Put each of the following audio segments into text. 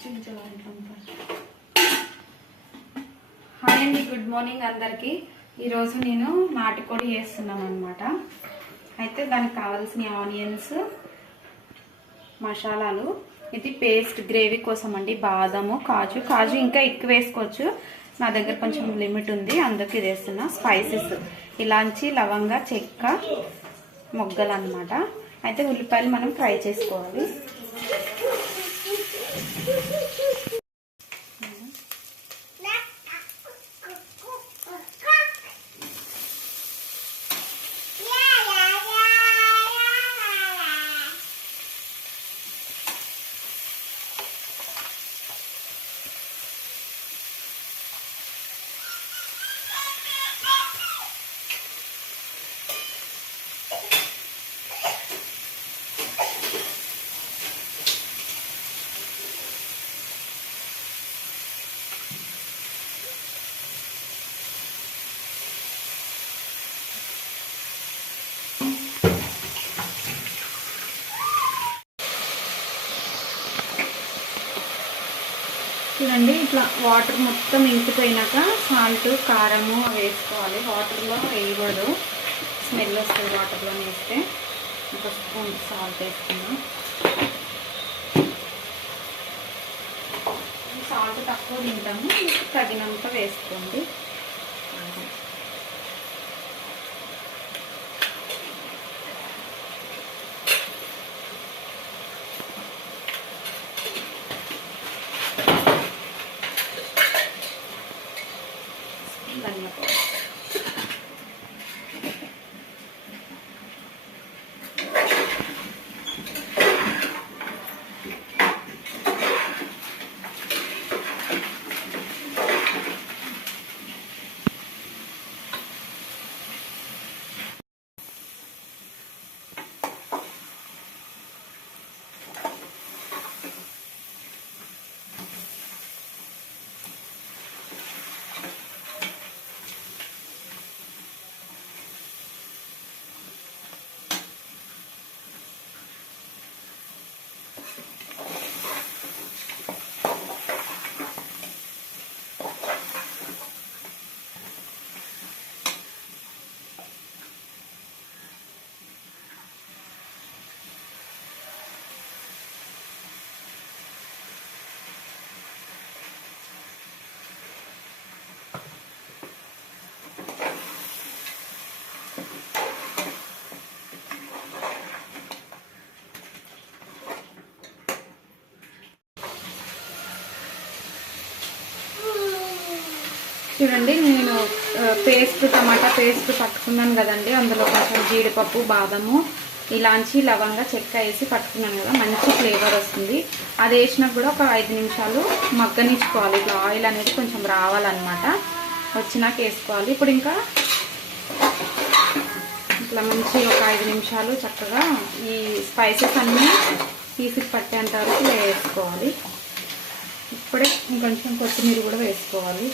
Hi అండి, good morning అందరికి. ఈరోజు నేను నాటుకోడి చేస్తున్నాను అనమాట. అయితే దానికి కావాల్సిన ఆనియన్స్, మసాలాలు, ఇది పేస్ట్ గ్రేవీ కోసం అండి. బాదము, కాజు ఇంకా ఎక్కువ వేసుకోవచ్చు. నా దగ్గర కొంచెం లిమిట్ ఉంది, అందుకే ఇది వేస్తున్నా. స్పైసెస్ ఇలాంచి, లవంగ, చెక్క, మొగ్గలు అనమాట. అయితే ఉల్లిపాయలు మనం ఫ్రై చేసుకోవాలి. చూడండి, ఇట్లా వాటర్ మొత్తం ఇంకిపోయినాక సాల్ట్, కారము అవి వేసుకోవాలి. వాటర్లో వేయకూడదు, స్మెల్ వస్తుంది వాటర్లో వేస్తే. ఒక స్పూన్ సాల్ట్ వేసుకున్నాం. సాల్ట్ తక్కువ తింటాము, తగినంత వేసుకోండి. చూడండి, నేను టమాటా పేస్ట్ పట్టుకున్నాను కదండి. అందులో కొంచెం జీడిపప్పు, బాదము, ఇలాంచి, లవంగ, చెక్క వేసి పట్టుకున్నాను కదా. మంచి ఫ్లేవర్ వస్తుంది. అది వేసినాక కూడా ఒక 5 నిమిషాలు మగ్గనిచ్చుకోవాలి. ఇట్లా ఆయిల్ అనేది కొంచెం రావాలన్నమాట. వచ్చినాక వేసుకోవాలి. ఇప్పుడు ఇంకా ఇట్లా మంచి ఒక 5 నిమిషాలు చక్కగా ఈ స్పైసెస్ అన్నీ పీసుకి పట్టేంత వరకు వేసుకోవాలి. ఇప్పుడే ఇంకొంచెం కొత్తిమీర కూడా వేసుకోవాలి.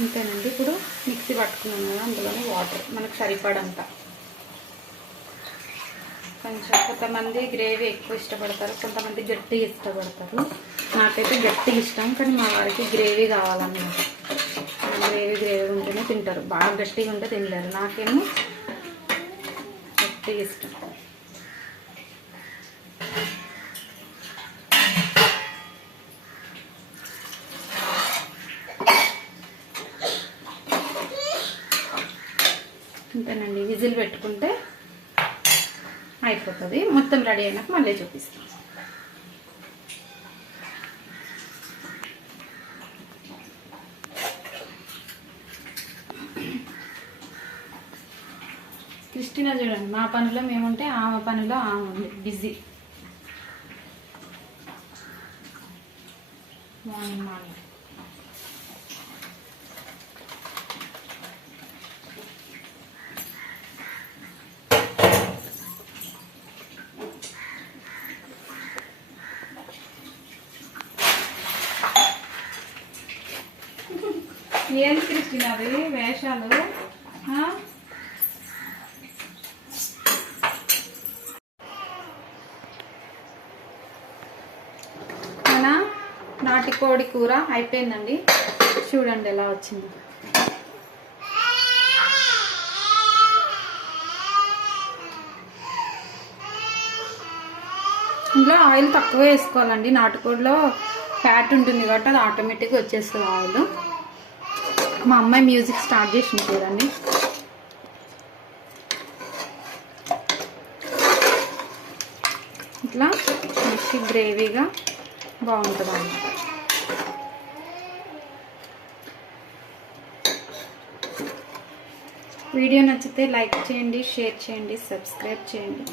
అంతేనండి. ఇప్పుడు మిక్సీ పట్టుకున్నాను కదా, అందులోనే వాటర్ మనకు సరిపడంత. కొంచెం కొంతమంది గ్రేవీ ఎక్కువ ఇష్టపడతారు, కొంతమంది గట్టిగా ఇష్టపడతారు. నాకైతే గట్టిగా ఇష్టం, కానీ మా వారికి గ్రేవీ కావాలన్నమాట. గ్రేవీ ఉంటేనే తింటారు, బాగా గట్టిగా ఉంటే తినలేరు. నాకేమో గట్టిగా ఇష్టం. అంతేనండి, విజిల్ పెట్టుకుంటే అయిపోతుంది. మొత్తం రెడీ అయినాక మళ్ళీ చూపిస్తాం. క్రిస్టినా చూడండి, మా పనిలో మేముంటే ఆమె పనిలో ఆమె ఉంది బిజీ. మార్నింగ్ ఏం క్రిస్టిన్ అది వేషాలు? మన నాటుకోడి కూర అయిపోయిందండి. చూడండి ఎలా వచ్చింది. ఇందులో ఆయిల్ తక్కువ వేసుకోవాలండి. నాటుకోడిలో ఫ్యాట్ ఉంటుంది కాబట్టి అది ఆటోమేటిక్గా వచ్చేస్తుంది ఆయిల్. మా అమ్మాయి మ్యూజిక్ స్టార్ట్ చేసింది చూడండి. ఇట్లా మంచి గ్రేవీగా బాగుంటుంది అన్నమాట. వీడియో నచ్చితే లైక్ చేయండి, షేర్ చేయండి, సబ్స్క్రైబ్ చేయండి.